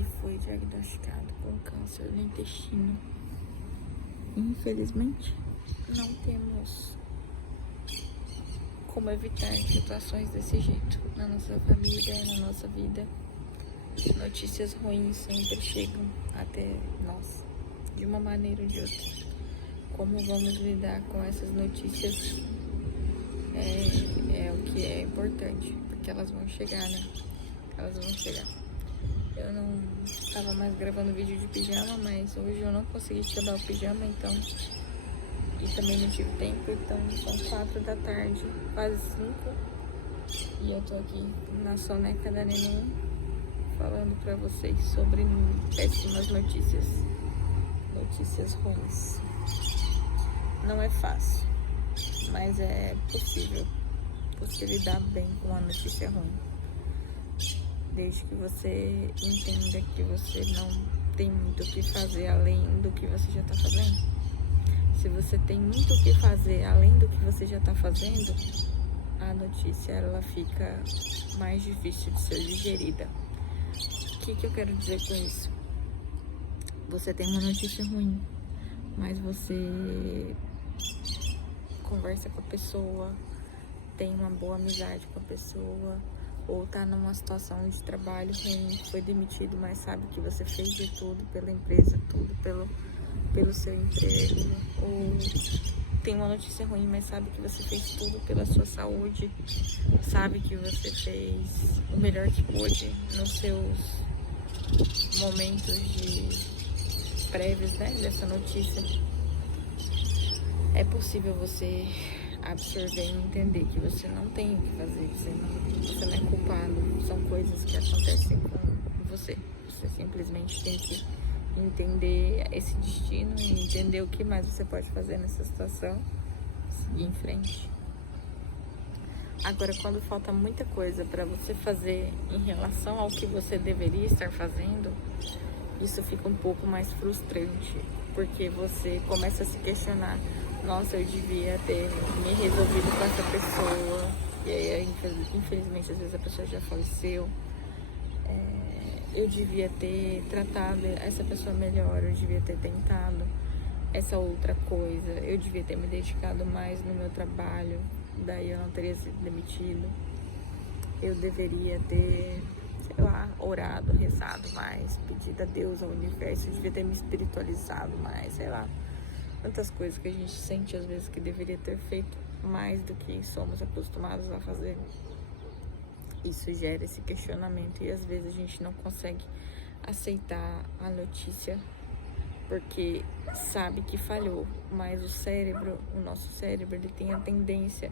ele foi diagnosticado com câncer no intestino. Infelizmente, não temos como evitar situações desse jeito na nossa família, na nossa vida. Notícias ruins sempre chegam até nós, de uma maneira ou de outra. Como vamos lidar com essas notícias é o que é importante, porque elas vão chegar, né? Elas vão chegar. Eu não estava mais gravando vídeo de pijama, mas hoje eu não consegui tirar o pijama, então... E também não tive tempo, então são 4 da tarde, quase 5. E eu tô aqui na soneca da neném, falando pra vocês sobre péssimas notícias. Notícias ruins. Não é fácil, mas é possível você lidar bem com uma notícia ruim. Desde que você entenda que você não tem muito o que fazer além do que você já tá fazendo. Se você tem muito o que fazer além do que você já tá fazendo, a notícia ela fica mais difícil de ser digerida. O que eu quero dizer com isso? Você tem uma notícia ruim, mas você conversa com a pessoa, tem uma boa amizade com a pessoa, ou tá numa situação de trabalho ruim, foi demitido, mas sabe que você fez de tudo pela empresa, tudo pelo seu emprego, ou tem uma notícia ruim, mas sabe que você fez tudo pela sua saúde, sabe que você fez o melhor que pôde nos seus momentos de prévios, né, dessa notícia. É possível você absorver e entender que você não tem o que fazer, você não é culpado, são coisas que acontecem com você. Você simplesmente tem que entender esse destino e entender o que mais você pode fazer nessa situação, seguir em frente. Agora, quando falta muita coisa para você fazer em relação ao que você deveria estar fazendo, isso fica um pouco mais frustrante, porque você começa a se questionar: nossa, eu devia ter me resolvido com essa pessoa, e aí infelizmente às vezes a pessoa já faleceu. Eu devia ter tratado essa pessoa melhor, eu devia ter tentado essa outra coisa, eu devia ter me dedicado mais no meu trabalho, daí eu não teria sido demitido. Eu deveria ter, sei lá, orado, rezado mais, pedido a Deus, ao universo, eu devia ter me espiritualizado mais, sei lá. Tantas coisas que a gente sente às vezes que deveria ter feito mais do que somos acostumados a fazer. Isso gera esse questionamento e às vezes a gente não consegue aceitar a notícia porque sabe que falhou, mas o nosso cérebro, ele tem a tendência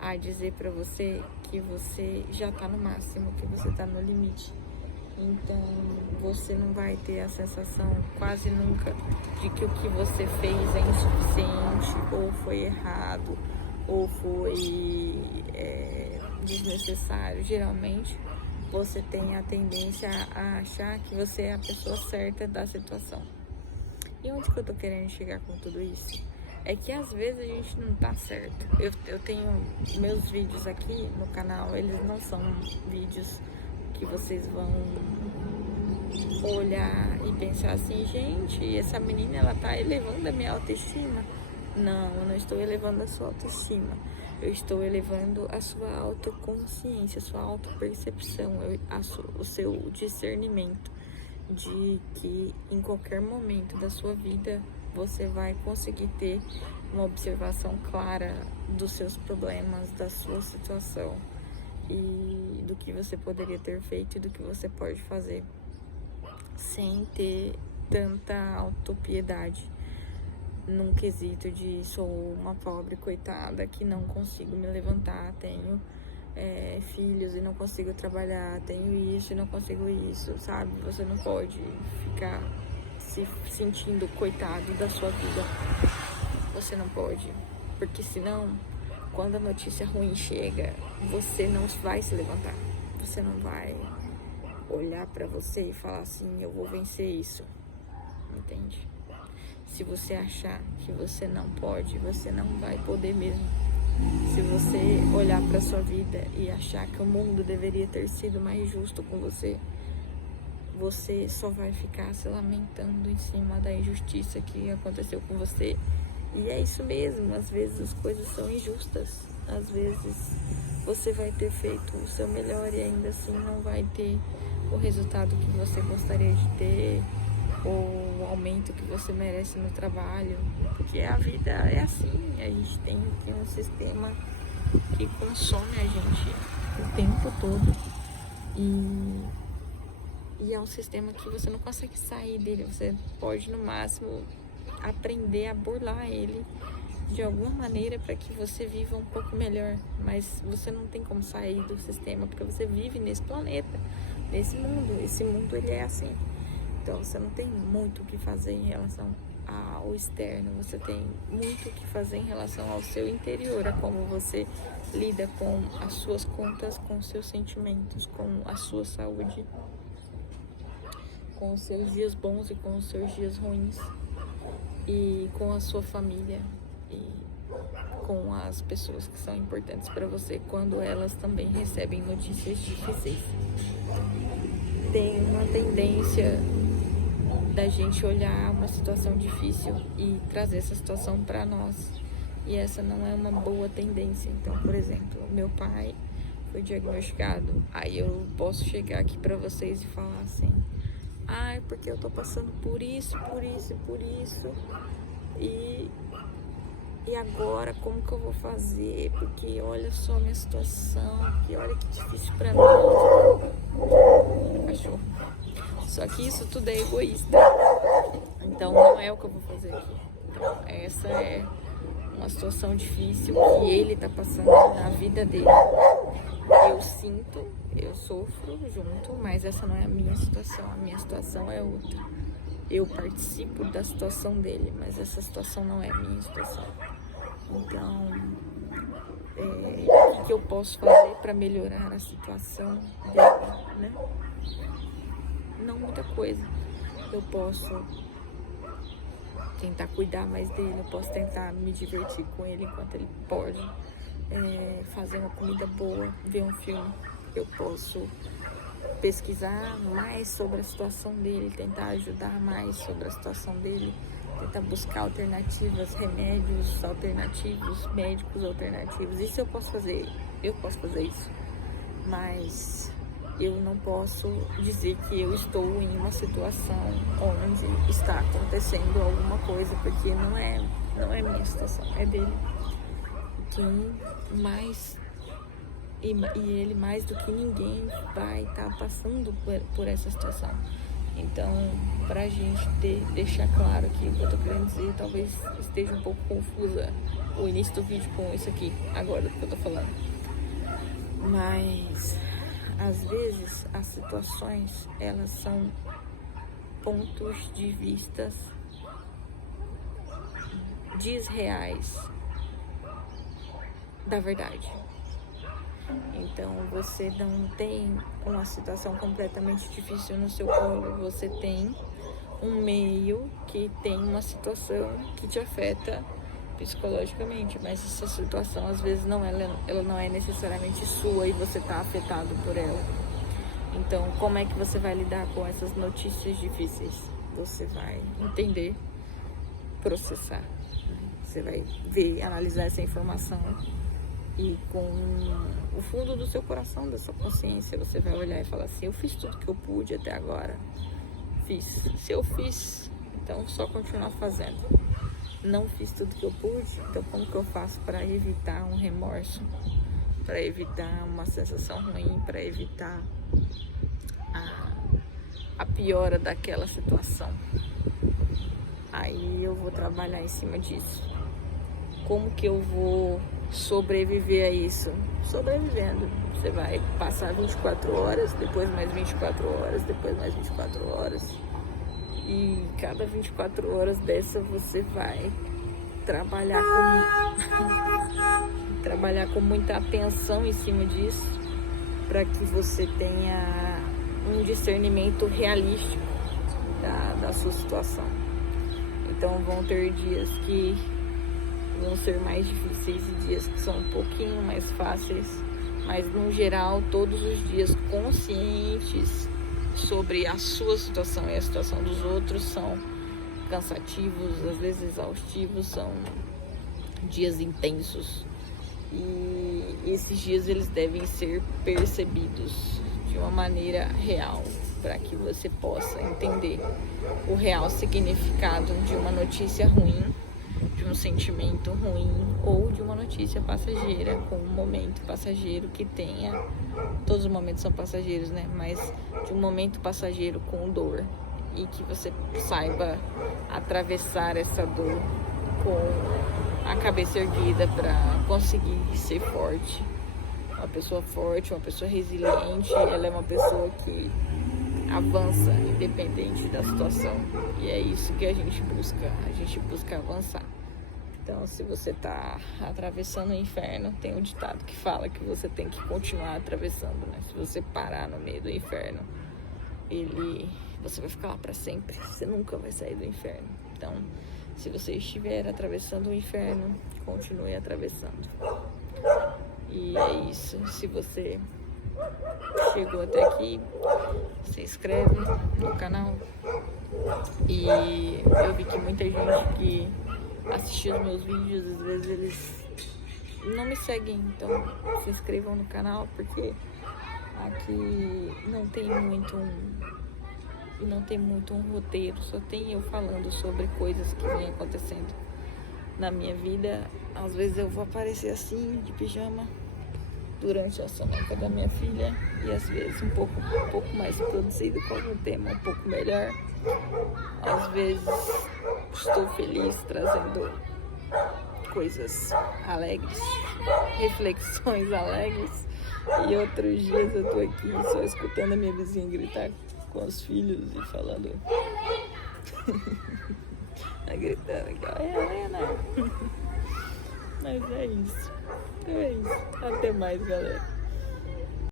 a dizer pra você que você já tá no máximo, que você tá no limite. Então você não vai ter a sensação quase nunca de que o que você fez é insuficiente, ou foi errado, ou foi desnecessário. Geralmente você tem a tendência a achar que você é a pessoa certa da situação. E onde que eu tô querendo chegar com tudo isso? É que às vezes a gente não tá certo. Eu tenho meus vídeos aqui no canal, eles não são vídeos que vocês vão olhar e pensar assim: gente, essa menina, ela tá elevando a minha autoestima. Não, eu não estou elevando a sua autoestima. Eu estou elevando a sua autoconsciência, a sua autopercepção, o seu discernimento de que em qualquer momento da sua vida você vai conseguir ter uma observação clara dos seus problemas, da sua situação e do que você poderia ter feito e do que você pode fazer, sem ter tanta autopiedade num quesito de sou uma pobre coitada que não consigo me levantar, tenho filhos e não consigo trabalhar, tenho isso e não consigo isso, sabe? Você não pode ficar se sentindo coitado da sua vida. Você não pode, porque senão, quando a notícia ruim chega, você não vai se levantar. Você não vai olhar pra você e falar assim: eu vou vencer isso. Entende? Se você achar que você não pode, você não vai poder mesmo. Se você olhar pra sua vida e achar que o mundo deveria ter sido mais justo com você, você só vai ficar se lamentando em cima da injustiça que aconteceu com você. E é isso mesmo, às vezes as coisas são injustas, às vezes você vai ter feito o seu melhor e ainda assim não vai ter o resultado que você gostaria de ter, ou o aumento que você merece no trabalho, porque a vida é assim, a gente tem um sistema que consome a gente o tempo todo e é um sistema que você não consegue sair dele, você pode no máximo aprender a burlar ele de alguma maneira para que você viva um pouco melhor, mas você não tem como sair do sistema porque você vive nesse planeta, nesse mundo, esse mundo ele é assim. Então você não tem muito o que fazer em relação ao externo, você tem muito o que fazer em relação ao seu interior, a como você lida com as suas contas, com os seus sentimentos, com a sua saúde, com os seus dias bons e com os seus dias ruins, e com a sua família e com as pessoas que são importantes para você quando elas também recebem notícias difíceis. Tem uma tendência da gente olhar uma situação difícil e trazer essa situação para nós, e essa não é uma boa tendência. Então, por exemplo, meu pai foi diagnosticado, aí eu posso chegar aqui para vocês e falar assim: ai, porque eu tô passando por isso, e agora como que eu vou fazer? Porque olha só a minha situação, porque olha que difícil pra mim. Cachorro. Só que isso tudo é egoísta. Então não é o que eu vou fazer aqui. Então, essa é uma situação difícil que ele tá passando na vida dele. Eu sinto, eu sofro junto, mas essa não é a minha situação. A minha situação é outra. Eu participo da situação dele, mas essa situação não é a minha situação. Então, o que eu posso fazer para melhorar a situação dele, né? Não muita coisa. Eu posso tentar cuidar mais dele, eu posso tentar me divertir com ele enquanto ele pode, fazer uma comida boa, ver um filme. Eu posso pesquisar mais sobre a situação dele, tentar ajudar mais sobre a situação dele, tentar buscar alternativas, remédios alternativos, médicos alternativos. Isso eu posso fazer isso, mas eu não posso dizer que eu estou em uma situação onde está acontecendo alguma coisa, porque não é minha situação, é dele. Quem mais e ele mais do que ninguém vai estar passando por essa situação. Então, pra gente deixar claro que o que eu tô querendo dizer, talvez esteja um pouco confusa o início do vídeo com isso aqui, agora do que eu tô falando. Mas, às vezes, as situações, elas são pontos de vistas desreais da verdade. Então, você não tem uma situação completamente difícil no seu colo, você tem um meio que tem uma situação que te afeta psicologicamente, mas essa situação às vezes ela não é necessariamente sua e você está afetado por ela. Então, como é que você vai lidar com essas notícias difíceis? Você vai entender, processar, você vai ver, analisar essa informação e com o fundo do seu coração, da sua consciência, você vai olhar e falar assim: eu fiz tudo que eu pude até agora, fiz. Se eu fiz, então só continuar fazendo. Não fiz tudo que eu pude, então como que eu faço para evitar um remorso, para evitar uma sensação ruim, para evitar a piora daquela situação? Aí eu vou trabalhar em cima disso. Como que eu vou sobreviver a isso? Sobrevivendo. Você vai passar 24 horas, depois mais 24 horas, depois mais 24 horas. E cada 24 horas dessa você vai trabalhar com muita atenção em cima disso, para que você tenha um discernimento realístico da sua situação. Então vão ter dias que vão ser mais difíceis e dias que são um pouquinho mais fáceis, mas no geral todos os dias conscientes sobre a sua situação e a situação dos outros são cansativos, às vezes exaustivos, são dias intensos. E esses dias eles devem ser percebidos de uma maneira real, para que você possa entender o real significado de uma notícia ruim, de um sentimento ruim ou de uma notícia passageira, com um momento passageiro que tenha, todos os momentos são passageiros, né? Mas de um momento passageiro com dor, e que você saiba atravessar essa dor com a cabeça erguida para conseguir ser forte. Uma pessoa forte, uma pessoa resiliente, ela é uma pessoa que avança independente da situação, e é isso que a gente busca avançar. Então, se você tá atravessando o inferno, tem um ditado que fala que você tem que continuar atravessando, né? Se você parar no meio do inferno, você vai ficar lá para sempre, você nunca vai sair do inferno. Então, se você estiver atravessando o inferno, continue atravessando. E é isso. Se você chegou até aqui, se inscreve no canal. E eu vi que muita gente que assistiu os meus vídeos, às vezes eles não me seguem, então se inscrevam no canal, porque aqui não tem muito um roteiro, só tem eu falando sobre coisas que vêm acontecendo na minha vida. Às vezes eu vou aparecer assim, de pijama, durante a soneca da minha filha, e às vezes um pouco mais produzido, com algum tema um pouco melhor. Às vezes estou feliz, trazendo coisas alegres, reflexões alegres, e outros dias eu tô aqui só escutando a minha vizinha gritar com os filhos e falando gritando aqui, ó, Helena. Mas é isso. Até mais, galera.